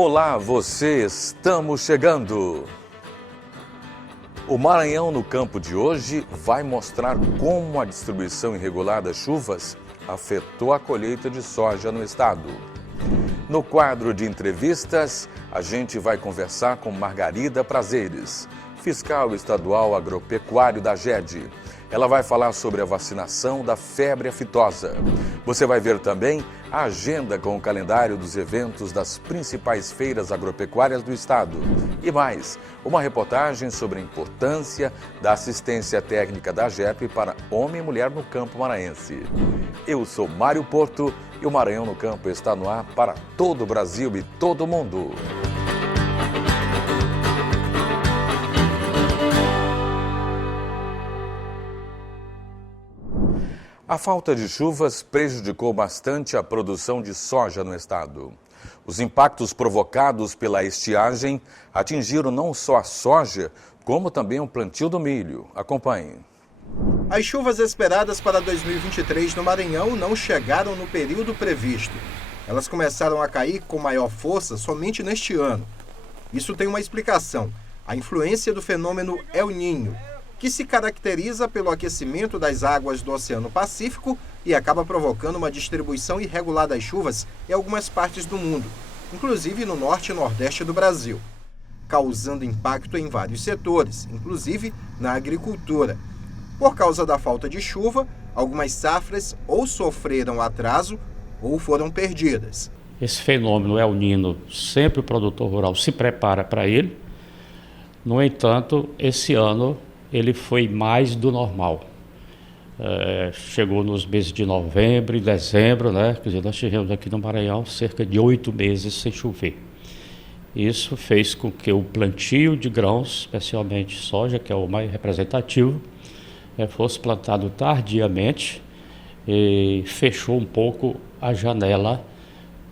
Olá, você, estamos chegando! O Maranhão no Campo de hoje vai mostrar como a distribuição irregular das chuvas afetou a colheita de soja no estado. No quadro de entrevistas, a gente vai conversar com Margarida Prazeres, fiscal estadual agropecuário da GED. Ela vai falar sobre a vacinação da febre aftosa. Você vai ver também a agenda com o calendário dos eventos das principais feiras agropecuárias do estado. E mais, uma reportagem sobre a importância da assistência técnica da AGEP para homem e mulher no campo maranhense. Eu sou Mário Porto e o Maranhão no Campo está no ar para todo o Brasil e todo o mundo. A falta de chuvas prejudicou bastante a produção de soja no estado. Os impactos provocados pela estiagem atingiram não só a soja, como também o plantio do milho. Acompanhe. As chuvas esperadas para 2023 no Maranhão não chegaram no período previsto. Elas começaram a cair com maior força somente neste ano. Isso tem uma explicação: a influência do fenômeno El Niño, que se caracteriza pelo aquecimento das águas do Oceano Pacífico e acaba provocando uma distribuição irregular das chuvas em algumas partes do mundo, inclusive no norte e nordeste do Brasil, causando impacto em vários setores, inclusive na agricultura. Por causa da falta de chuva, algumas safras ou sofreram atraso ou foram perdidas. Esse fenômeno El Niño, sempre o produtor rural se prepara para ele. No entanto, esse ano ele foi mais do normal. Chegou nos meses de novembro e dezembro, né? Quer dizer, nós tivemos aqui no Maranhão cerca de 8 meses sem chover. Isso fez com que o plantio de grãos, especialmente soja, que é o mais representativo, fosse plantado tardiamente e fechou um pouco a janela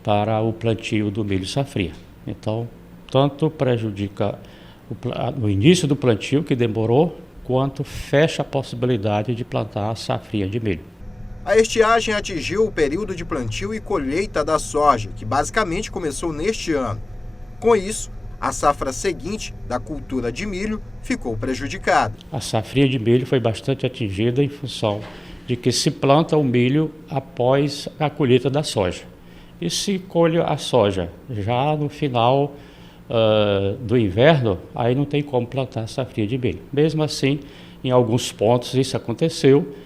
para o plantio do milho safrinha. Então, tanto prejudica no início do plantio, que demorou, quanto fecha a possibilidade de plantar a safrinha de milho. A estiagem atingiu o período de plantio e colheita da soja, que basicamente começou neste ano. Com isso, a safra seguinte da cultura de milho ficou prejudicada. A safrinha de milho foi bastante atingida em função de que se planta o milho após a colheita da soja. E se colhe a soja já no final do inverno, aí não tem como plantar a safrinha de milho. Mesmo assim, em alguns pontos isso aconteceu,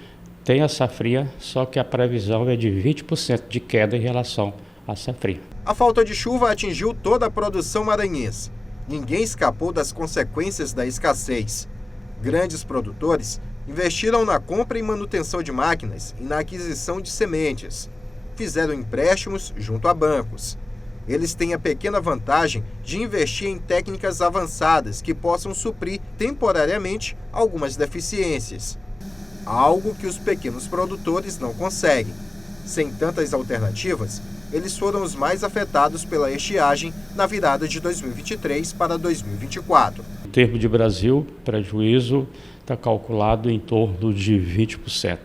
tem a safrinha, só que a previsão é de 20% de queda em relação à safrinha. A falta de chuva atingiu toda a produção maranhense. Ninguém escapou das consequências da escassez. Grandes produtores investiram na compra e manutenção de máquinas e na aquisição de sementes. Fizeram empréstimos junto a bancos. Eles têm a pequena vantagem de investir em técnicas avançadas que possam suprir temporariamente algumas deficiências. Algo que os pequenos produtores não conseguem. Sem tantas alternativas, eles foram os mais afetados pela estiagem na virada de 2023 para 2024. Em termos de Brasil, o prejuízo está calculado em torno de 20%.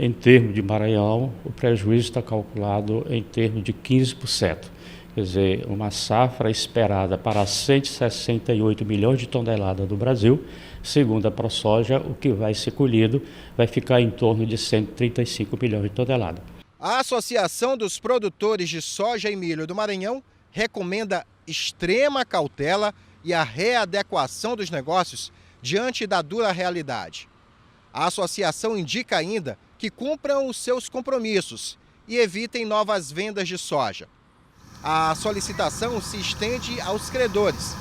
Em termos de Maranhão, o prejuízo está calculado em termos de 15%. Quer dizer, uma safra esperada para 168 milhões de toneladas do Brasil, segundo a ProSoja, o que vai ser colhido vai ficar em torno de 135 milhões de toneladas. A Associação dos Produtores de Soja e Milho do Maranhão recomenda extrema cautela e a readequação dos negócios diante da dura realidade. A associação indica ainda que cumpram os seus compromissos e evitem novas vendas de soja. A solicitação se estende aos credores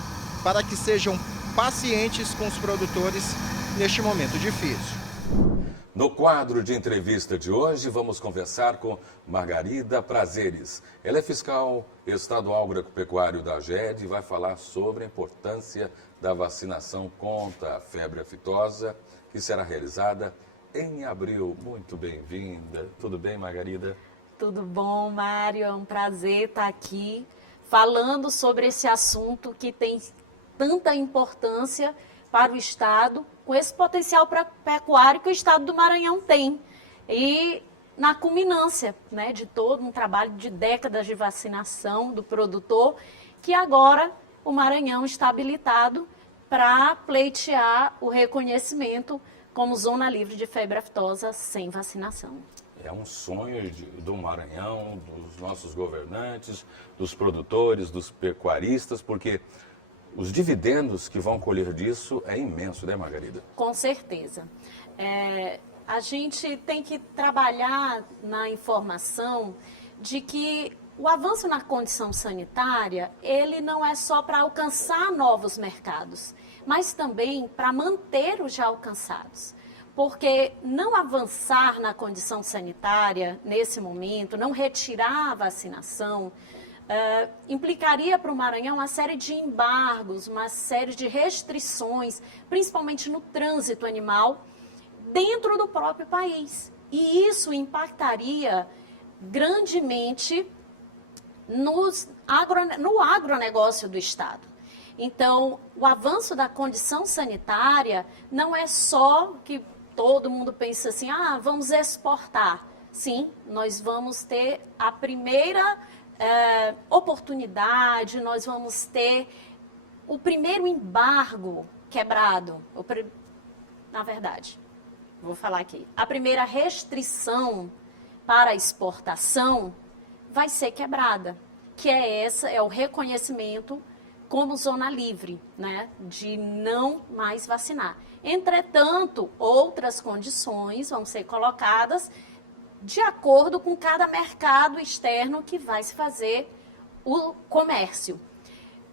para que sejam pacientes com os produtores neste momento difícil. No quadro de entrevista de hoje, vamos conversar com Margarida Prazeres. Ela é fiscal estadual agropecuário da GED e vai falar sobre a importância da vacinação contra a febre aftosa, que será realizada em abril. Muito bem-vinda. Tudo bem, Margarida? Tudo bom, Mário? É um prazer estar aqui falando sobre esse assunto que tem tanta importância para o Estado, com esse potencial pecuário que o Estado do Maranhão tem. E na culminância, né, de todo um trabalho de décadas de vacinação do produtor, que agora o Maranhão está habilitado para pleitear o reconhecimento como zona livre de febre aftosa sem vacinação. É um sonho do Maranhão, dos nossos governantes, dos produtores, dos pecuaristas, porque os dividendos que vão colher disso é imenso, né, Margarida? Com certeza. A gente tem que trabalhar na informação de que o avanço na condição sanitária, ele não é só para alcançar novos mercados, mas também para manter os já alcançados. Porque não avançar na condição sanitária nesse momento, não retirar a vacinação, implicaria para o Maranhão uma série de embargos, uma série de restrições, principalmente no trânsito animal, dentro do próprio país. E isso impactaria grandemente no agronegócio do Estado. Então, o avanço da condição sanitária não é só que todo mundo pensa assim, vamos exportar. Sim, nós vamos ter a primeira oportunidade, nós vamos ter o primeiro embargo quebrado. Na verdade, vou falar aqui, a primeira restrição para a exportação vai ser quebrada, que é o reconhecimento como zona livre, né, de não mais vacinar. Entretanto, outras condições vão ser colocadas de acordo com cada mercado externo que vai se fazer o comércio.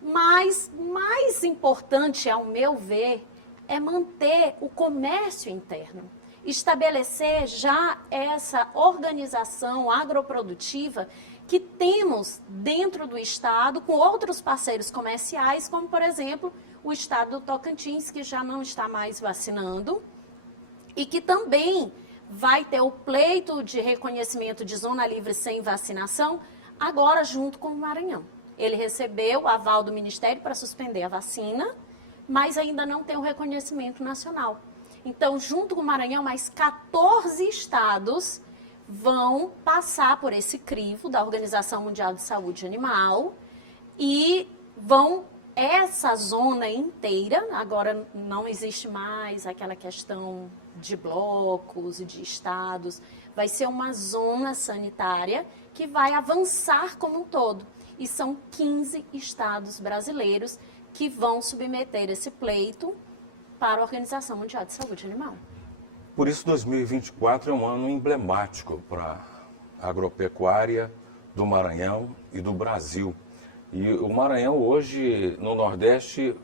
Mas mais importante, ao meu ver, é manter o comércio interno. Estabelecer já essa organização agroprodutiva que temos dentro do Estado com outros parceiros comerciais, como, por exemplo, o Estado do Tocantins, que já não está mais vacinando e que também vai ter o pleito de reconhecimento de zona livre sem vacinação, agora junto com o Maranhão. Ele recebeu o aval do Ministério para suspender a vacina, mas ainda não tem o reconhecimento nacional. Então, junto com o Maranhão, mais 14 estados vão passar por esse crivo da Organização Mundial de Saúde Animal e essa zona inteira, agora não existe mais aquela questão de blocos e de estados, vai ser uma zona sanitária que vai avançar como um todo. E são 15 estados brasileiros que vão submeter esse pleito para a Organização Mundial de Saúde Animal. Por isso, 2024 é um ano emblemático para a agropecuária do Maranhão e do Brasil. E o Maranhão hoje, no Nordeste,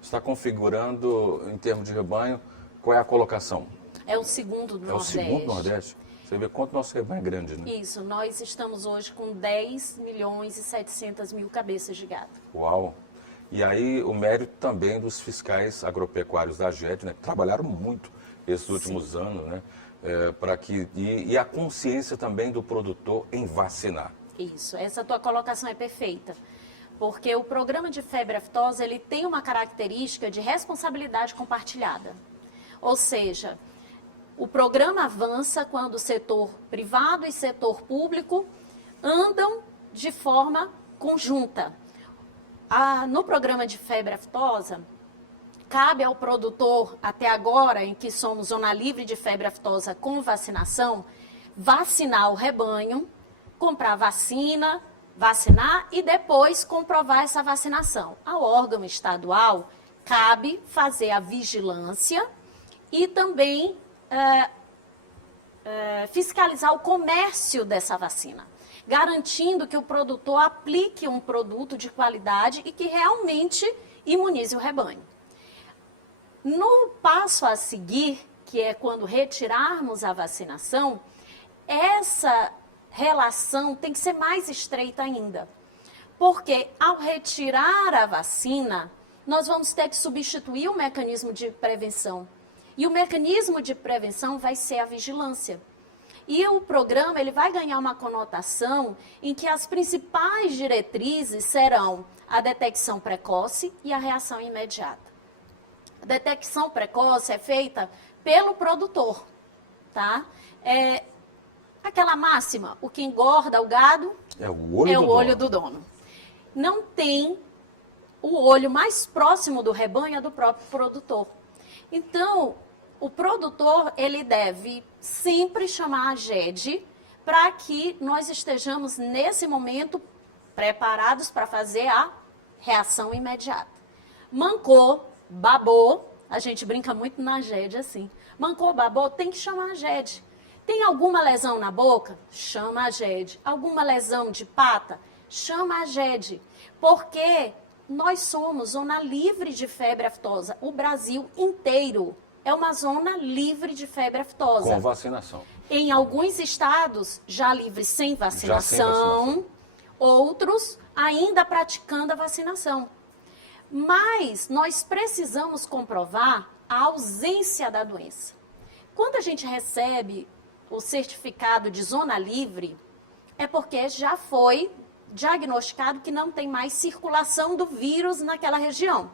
está configurando, em termos de rebanho, qual é a colocação? É o segundo do Nordeste. É o segundo do Nordeste? Você vê quanto nosso rebanho é grande, né? Isso, nós estamos hoje com 10 milhões e 700 mil cabeças de gado. Uau! E aí o mérito também dos fiscais agropecuários da AGET, né, que trabalharam muito esses últimos anos, né? E a consciência também do produtor em vacinar. Isso, essa tua colocação é perfeita. Porque o programa de febre aftosa, ele tem uma característica de responsabilidade compartilhada. Ou seja, o programa avança quando o setor privado e setor público andam de forma conjunta. No programa de febre aftosa, cabe ao produtor, até agora, em que somos zona livre de febre aftosa com vacinação, vacinar o rebanho, comprar vacina, vacinar e depois comprovar essa vacinação. Ao órgão estadual, cabe fazer a vigilância e também fiscalizar o comércio dessa vacina, garantindo que o produtor aplique um produto de qualidade e que realmente imunize o rebanho. No passo a seguir, que é quando retirarmos a vacinação, essa relação tem que ser mais estreita ainda. Porque ao retirar a vacina, nós vamos ter que substituir o mecanismo de prevenção. E o mecanismo de prevenção vai ser a vigilância. E o programa ele vai ganhar uma conotação em que as principais diretrizes serão a detecção precoce e a reação imediata. A detecção precoce é feita pelo produtor, tá? Aquela máxima, o que engorda o gado É o olho, é o olho do dono. Não tem o olho mais próximo do rebanho é do próprio produtor. Então, o produtor, ele deve sempre chamar a GED para que nós estejamos, nesse momento, preparados para fazer a reação imediata. Mancou, babou, a gente brinca muito na GED assim. Mancou, babou, tem que chamar a GED. Tem alguma lesão na boca? Chama a GED. Alguma lesão de pata? Chama a GED. Porque nós somos zona livre de febre aftosa. O Brasil inteiro é uma zona livre de febre aftosa. Com vacinação. Em alguns estados, já livre sem vacinação, outros ainda praticando a vacinação. Mas nós precisamos comprovar a ausência da doença. Quando a gente recebe o certificado de zona livre, é porque já foi diagnosticado que não tem mais circulação do vírus naquela região.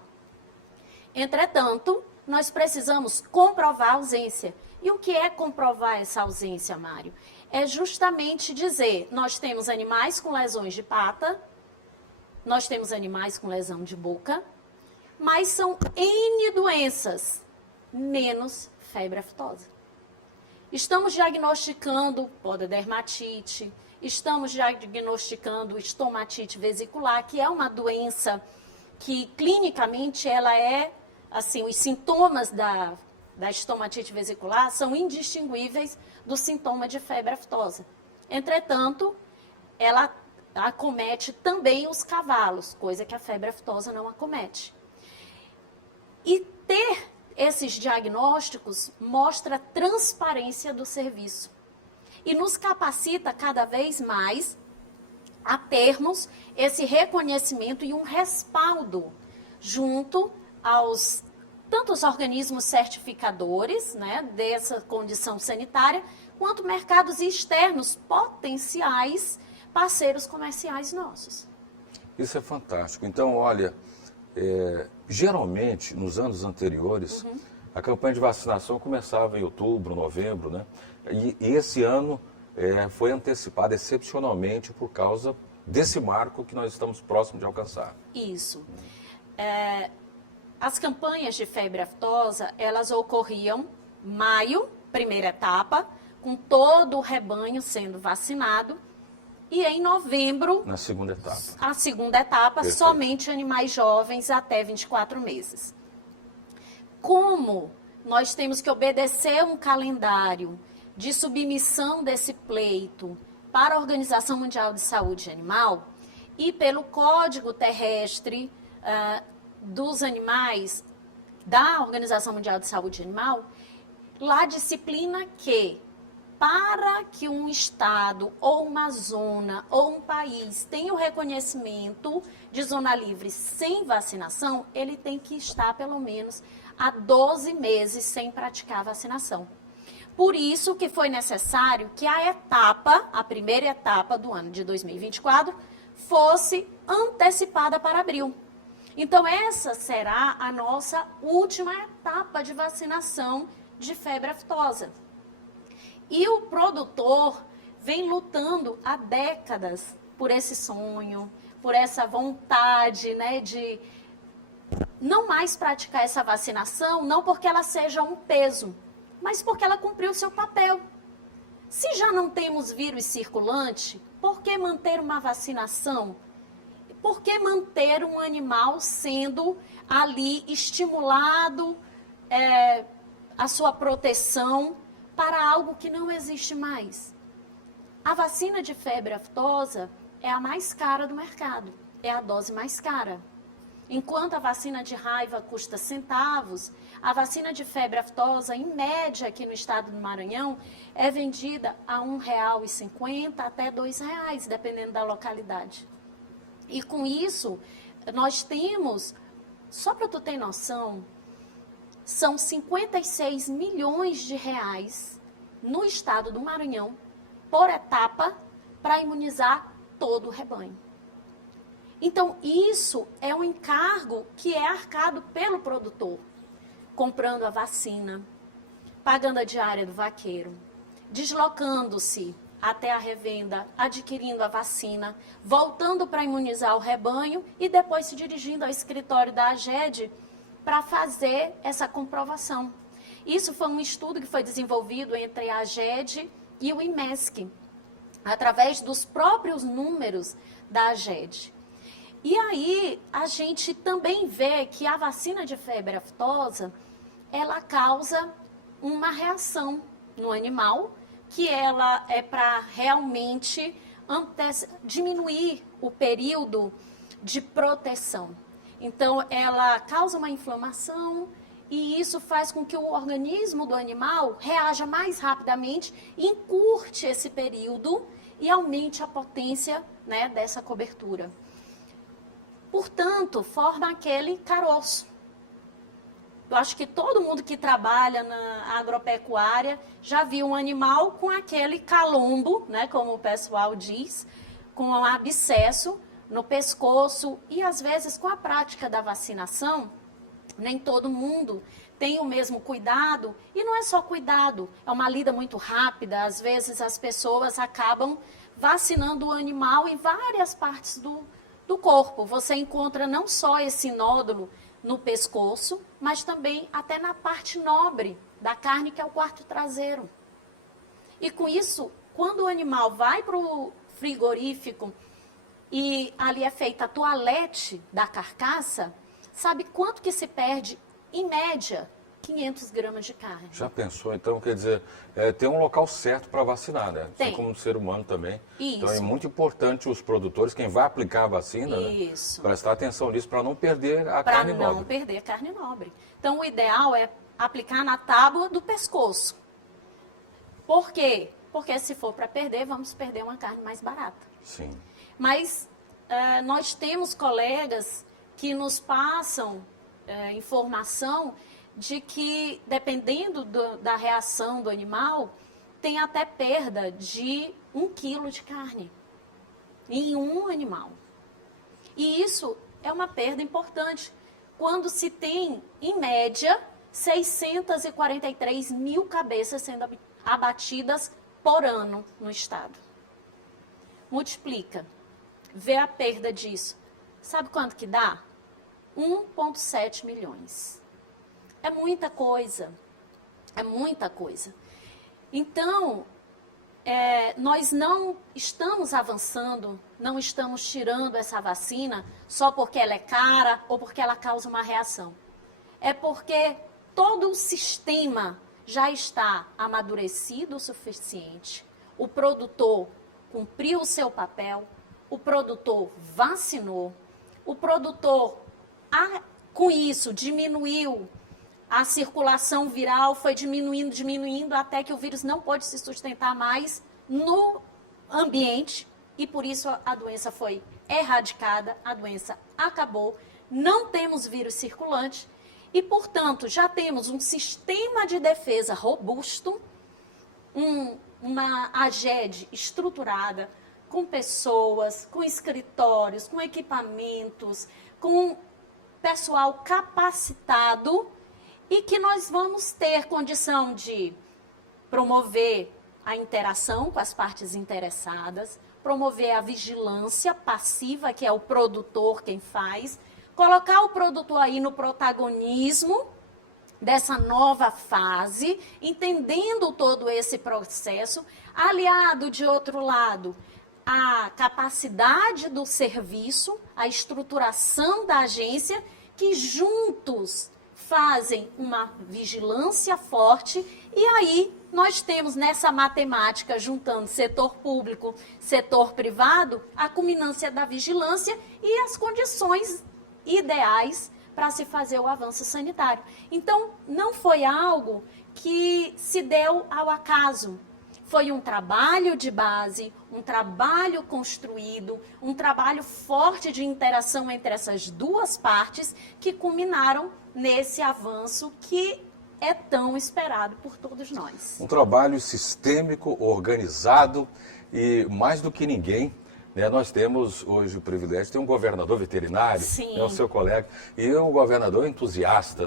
Entretanto, nós precisamos comprovar a ausência. E o que é comprovar essa ausência, Mário? É justamente dizer, nós temos animais com lesões de pata, nós temos animais com lesão de boca, mas são N doenças, menos febre aftosa. Estamos diagnosticando pododermatite, estamos diagnosticando estomatite vesicular, que é uma doença que clinicamente ela é, assim, os sintomas da estomatite vesicular são indistinguíveis do sintoma de febre aftosa. Entretanto, ela acomete também os cavalos, coisa que a febre aftosa não acomete. E ter esses diagnósticos mostra a transparência do serviço e nos capacita cada vez mais a termos esse reconhecimento e um respaldo junto aos tantos organismos certificadores, né, dessa condição sanitária, quanto mercados externos potenciais parceiros comerciais nossos. Isso é fantástico. Então, olha, geralmente, nos anos anteriores, a campanha de vacinação começava em outubro, novembro, né? E esse ano foi antecipada excepcionalmente por causa desse marco que nós estamos próximos de alcançar. Isso. As campanhas de febre aftosa, elas ocorriam maio, primeira etapa, com todo o rebanho sendo vacinado, e em novembro, na segunda etapa. A segunda etapa, Perfeito. Somente animais jovens até 24 meses. Como nós temos que obedecer um calendário de submissão desse pleito para a Organização Mundial de Saúde Animal e pelo Código Terrestre dos Animais da Organização Mundial de Saúde Animal, lá disciplina que para que um estado ou uma zona ou um país tenha o reconhecimento de zona livre sem vacinação, ele tem que estar pelo menos há 12 meses sem praticar a vacinação. Por isso que foi necessário que a primeira etapa do ano de 2024, fosse antecipada para abril. Então, essa será a nossa última etapa de vacinação de febre aftosa. E o produtor vem lutando há décadas por esse sonho, por essa vontade, né, de não mais praticar essa vacinação, não porque ela seja um peso, mas porque ela cumpriu o seu papel. Se já não temos vírus circulante, por que manter uma vacinação? Por que manter um animal sendo ali estimulado, a sua proteção para algo que não existe mais? A vacina de febre aftosa é a mais cara do mercado, é a dose mais cara. Enquanto a vacina de raiva custa centavos, a vacina de febre aftosa, em média aqui no estado do Maranhão, é vendida a R$ 1,50 até R$ 2,00, dependendo da localidade. E com isso, nós temos, só para tu ter noção, são 56 milhões de reais no estado do Maranhão, por etapa, para imunizar todo o rebanho. Então, isso é um encargo que é arcado pelo produtor, comprando a vacina, pagando a diária do vaqueiro, deslocando-se até a revenda, adquirindo a vacina, voltando para imunizar o rebanho e depois se dirigindo ao escritório da AGED para fazer essa comprovação. Isso foi um estudo que foi desenvolvido entre a AGED e o IMESC, através dos próprios números da AGED. E aí a gente também vê que a vacina de febre aftosa, ela causa uma reação no animal, que ela é para realmente diminuir o período de proteção. Então, ela causa uma inflamação e isso faz com que o organismo do animal reaja mais rapidamente, encurte esse período e aumente a potência, né, dessa cobertura. Portanto, forma aquele caroço. Eu acho que todo mundo que trabalha na agropecuária já viu um animal com aquele calombo, né, como o pessoal diz, com um abscesso no pescoço e às vezes com a prática da vacinação, nem todo mundo tem o mesmo cuidado e não é só cuidado, é uma lida muito rápida, às vezes as pessoas acabam vacinando o animal em várias partes do corpo. Você encontra não só esse nódulo no pescoço, mas também até na parte nobre da carne, que é o quarto traseiro. E com isso, quando o animal vai para o frigorífico e ali é feita a toalete da carcaça, sabe quanto que se perde? Em média, 500 gramas de carne. Já pensou? Então, quer dizer, tem um local certo para vacinar, né? Tem. Assim como no ser humano também. Isso. Então, é muito importante os produtores, quem vai aplicar a vacina, Isso. né? Prestar atenção nisso para não perder a Para carne não nobre. perder a carne nobre. Então, o ideal é aplicar na tábua do pescoço. Por quê? Porque se for para perder, vamos perder uma carne mais barata. Sim. Mas nós temos colegas que nos passam informação de que, dependendo da reação do animal, tem até perda de 1 quilo de carne em um animal. E isso é uma perda importante, quando se tem, em média, 643 mil cabeças sendo abatidas por ano no estado. Multiplica, vê a perda disso. Sabe quanto que dá? 1,7 milhões. É muita coisa. É muita coisa. Então, nós não estamos avançando, não estamos tirando essa vacina só porque ela é cara ou porque ela causa uma reação. É porque todo o sistema já está amadurecido o suficiente. O produtor cumpriu o seu papel, o produtor vacinou, o produtor, com isso, diminuiu a circulação viral, foi diminuindo até que o vírus não pôde se sustentar mais no ambiente e por isso a doença foi erradicada, a doença acabou, não temos vírus circulante e, portanto, já temos um sistema de defesa robusto, uma AGED estruturada, com pessoas, com escritórios, com equipamentos, com pessoal capacitado e que nós vamos ter condição de promover a interação com as partes interessadas, promover a vigilância passiva, que é o produtor quem faz, colocar o produtor aí no protagonismo dessa nova fase, entendendo todo esse processo, aliado, de outro lado, a capacidade do serviço, a estruturação da agência, que juntos fazem uma vigilância forte e aí nós temos nessa matemática, juntando setor público, setor privado, a culminância da vigilância e as condições ideais para se fazer o avanço sanitário. Então, não foi algo que se deu ao acaso. Foi um trabalho de base, um trabalho construído, um trabalho forte de interação entre essas duas partes que culminaram nesse avanço que é tão esperado por todos nós. Um trabalho sistêmico, organizado e, mais do que ninguém, né, nós temos hoje o privilégio de ter um governador veterinário, né, o seu colega, e um governador entusiasta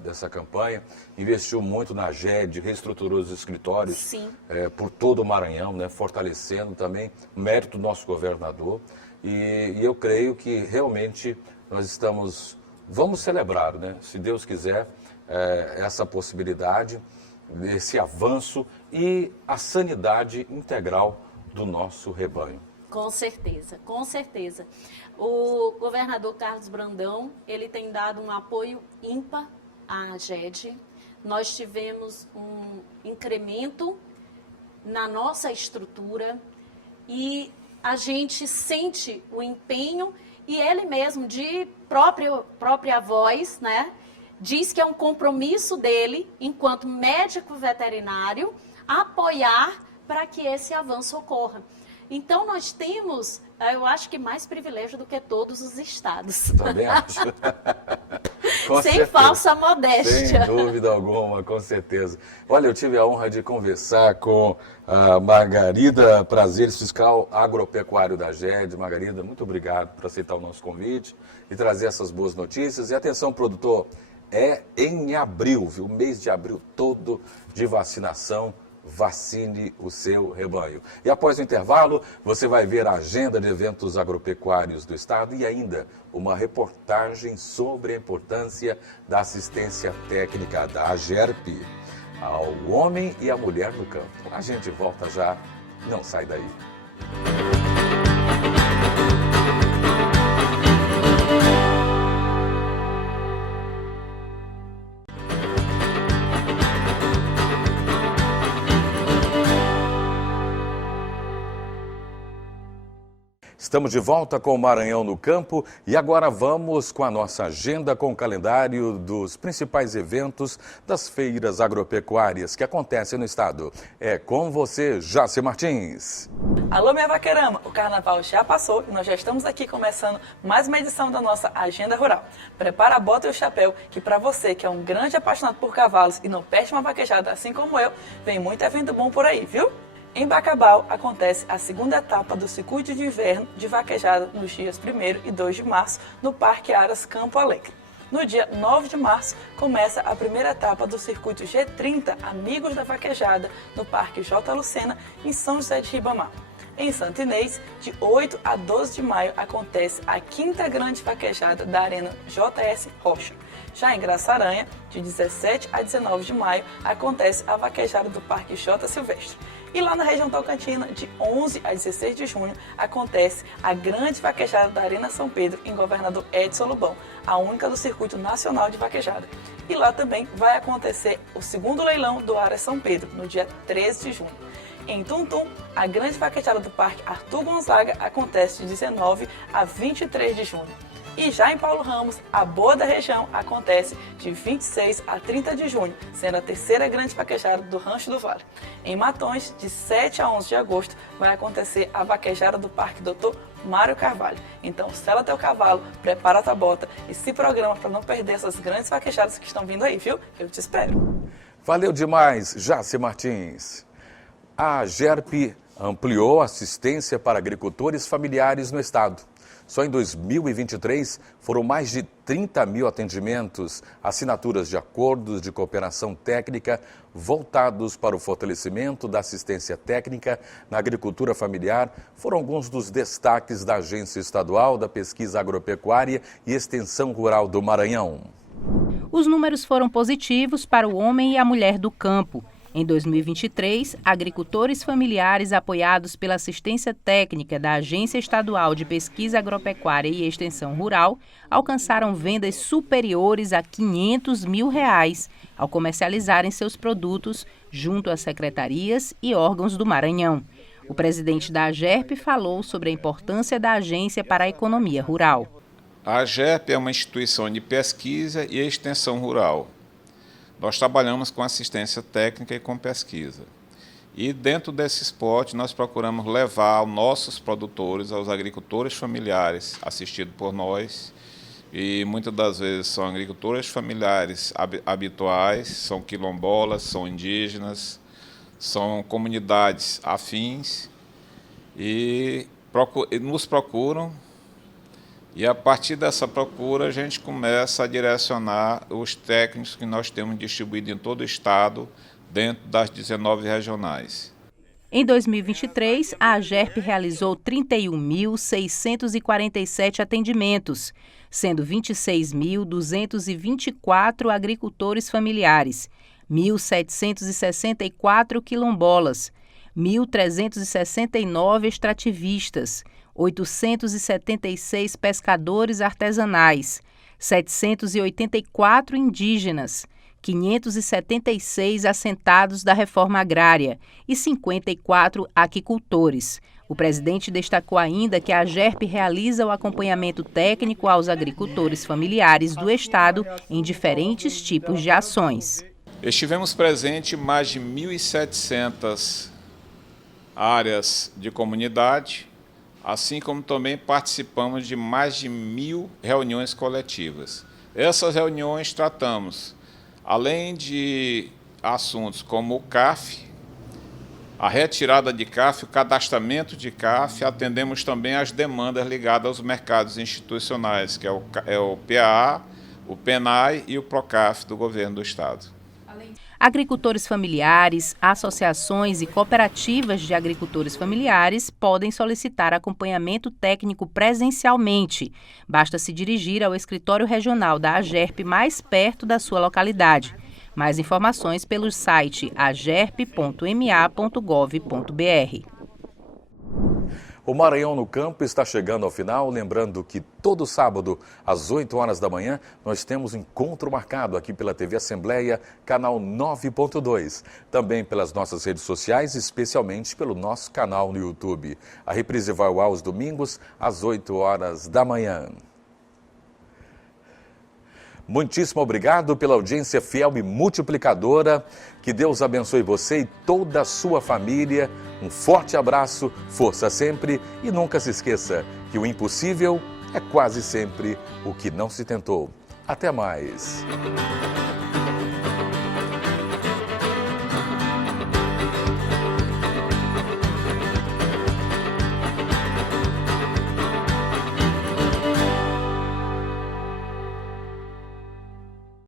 dessa campanha, investiu muito na GED, reestruturou os escritórios por todo o Maranhão, né, fortalecendo também o mérito do nosso governador. E eu creio que realmente nós vamos celebrar, né, se Deus quiser, essa possibilidade, esse avanço e a sanidade integral do nosso rebanho. Com certeza, com certeza. O governador Carlos Brandão, ele tem dado um apoio ímpar à GED. Nós tivemos um incremento na nossa estrutura e a gente sente o empenho e ele mesmo, de própria voz, né, diz que é um compromisso dele, enquanto médico veterinário, apoiar para que esse avanço ocorra. Então, nós temos, eu acho que mais privilégio do que todos os estados. Também acho. Sem falsa modéstia. Sem dúvida alguma, com certeza. Olha, eu tive a honra de conversar com a Margarida Prazeres, fiscal agropecuário da GED. Margarida, muito obrigado por aceitar o nosso convite e trazer essas boas notícias. E atenção, produtor, é em abril, viu? Mês de abril todo de vacinação. Vacine o seu rebanho. E após o intervalo, você vai ver a agenda de eventos agropecuários do estado e ainda uma reportagem sobre a importância da assistência técnica da AGERP ao homem e à mulher no campo. A gente volta já, não sai daí. Estamos de volta com o Maranhão no Campo e agora vamos com a nossa agenda com o calendário dos principais eventos das feiras agropecuárias que acontecem no estado. É com você, Jaci Martins. Alô, minha vaqueirama! O carnaval já passou e nós já estamos aqui começando mais uma edição da nossa Agenda Rural. Prepara a bota e o chapéu, que para você que é um grande apaixonado por cavalos e não perde uma vaquejada assim como eu, vem muito evento bom por aí, viu? Em Bacabal acontece a segunda etapa do circuito de inverno de vaquejada nos dias 1º e 2 de março no Parque Aras Campo Alegre. No dia 9 de março começa a primeira etapa do circuito G30 Amigos da Vaquejada no Parque J. Lucena, em São José de Ribamar. Em Santo Inês, de 8 a 12 de maio acontece a 5ª grande vaquejada da Arena JS Rocha. Já em Graça Aranha, de 17 a 19 de maio, acontece a vaquejada do Parque J. Silvestre. E lá na região Tocantina, de 11 a 16 de junho, acontece a grande vaquejada da Arena São Pedro, em Governador Edson Lobão, a única do Circuito Nacional de Vaquejada. E lá também vai acontecer o segundo leilão do Aras São Pedro, no dia 13 de junho. Em Tuntum, a grande vaquejada do Parque Arthur Gonzaga acontece de 19 a 23 de junho. E já em Paulo Ramos, a Boa da Região acontece de 26 a 30 de junho, sendo a terceira grande vaquejada do Rancho do Vale. Em Matões, de 7 a 11 de agosto, vai acontecer a vaquejada do Parque Dr. Mário Carvalho. Então, sela teu cavalo, prepara tua bota e se programa para não perder essas grandes vaquejadas que estão vindo aí, viu? Eu te espero. Valeu demais, Jaci Martins. A AGERP ampliou a assistência para agricultores familiares no estado. Só em 2023 foram mais de 30 mil atendimentos, assinaturas de acordos de cooperação técnica voltados para o fortalecimento da assistência técnica na agricultura familiar. Foram alguns dos destaques da Agência Estadual da Pesquisa Agropecuária e Extensão Rural do Maranhão. Os números foram positivos para o homem e a mulher do campo. Em 2023, agricultores familiares apoiados pela assistência técnica da Agência Estadual de Pesquisa Agropecuária e Extensão Rural alcançaram vendas superiores a R$ 500 mil ao comercializarem seus produtos junto às secretarias e órgãos do Maranhão. O presidente da AGERP falou sobre a importância da agência para a economia rural. A AGERP é uma instituição de pesquisa e extensão rural. Nós trabalhamos com assistência técnica e com pesquisa. E dentro desse esporte nós procuramos levar aos nossos produtores, aos agricultores familiares assistidos por nós, e muitas das vezes são agricultores familiares habituais, são quilombolas, são indígenas, são comunidades afins, e nos procuram e a partir dessa procura a gente começa a direcionar os técnicos que nós temos distribuídos em todo o estado, dentro das 19 regionais. Em 2023, a AGERP realizou 31.647 atendimentos, sendo 26.224 agricultores familiares, 1.764 quilombolas, 1.369 extrativistas, 876 pescadores artesanais, 784 indígenas, 576 assentados da reforma agrária e 54 aquicultores. O presidente destacou ainda que a AGERP realiza o acompanhamento técnico aos agricultores familiares do estado em diferentes tipos de ações. Estivemos presentes em mais de 1.700 áreas de comunidade, assim como também participamos de mais de 1.000 reuniões coletivas. Essas reuniões tratamos, além de assuntos como o CAF, a retirada de CAF, o cadastramento de CAF, atendemos também as demandas ligadas aos mercados institucionais, que é o PAA, o PENAI e o PROCAF do governo do estado. Agricultores familiares, associações e cooperativas de agricultores familiares podem solicitar acompanhamento técnico presencialmente. Basta se dirigir ao escritório regional da AGERP mais perto da sua localidade. Mais informações pelo site agerp.ma.gov.br. O Maranhão no Campo está chegando ao final, lembrando que todo sábado, às 8 horas da manhã, nós temos um encontro marcado aqui pela TV Assembleia, canal 9.2. Também pelas nossas redes sociais, especialmente pelo nosso canal no YouTube. A reprise vai ao ar aos domingos, às 8 horas da manhã. Muitíssimo obrigado pela audiência fiel e multiplicadora. Que Deus abençoe você e toda a sua família. Um forte abraço, força sempre e nunca se esqueça que o impossível é quase sempre o que não se tentou. Até mais.